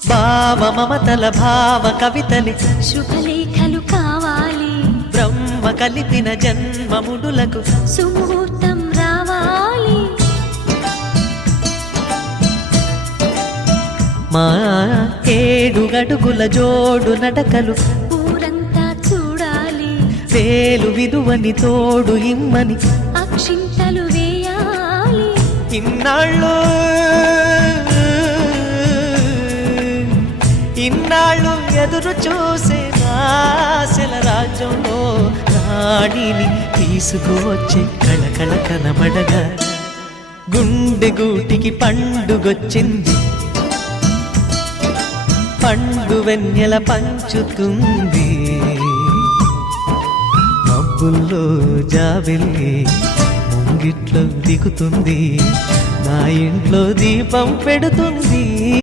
భావ మమతల భావ కవితలి శుభలేఖలు కావాలి, బ్రహ్మ కలిపిన జన్మముడులకు సుముహూర్తం రావాలి. మా 7 అడుగుల జోడు నడకలు ఊరంతా చూడాలి, వేలు విలువని తోడు ఇమ్మని అక్షింతలు వేయాలి. ఇన్నాళ్ళు ఎదురు చూసే ఆశల రాజ్యంలో రాణిని తీసుకువచ్చే కళకళ కనబడగా గుండె గూటికి పండుగొచ్చింది, పండు వెన్నెల పంచుతుంది. మబ్బుల్లో జాబిల్లి ముంగిట్లో దిగుతుంది, నా ఇంట్లో దీపం పెడుతుంది.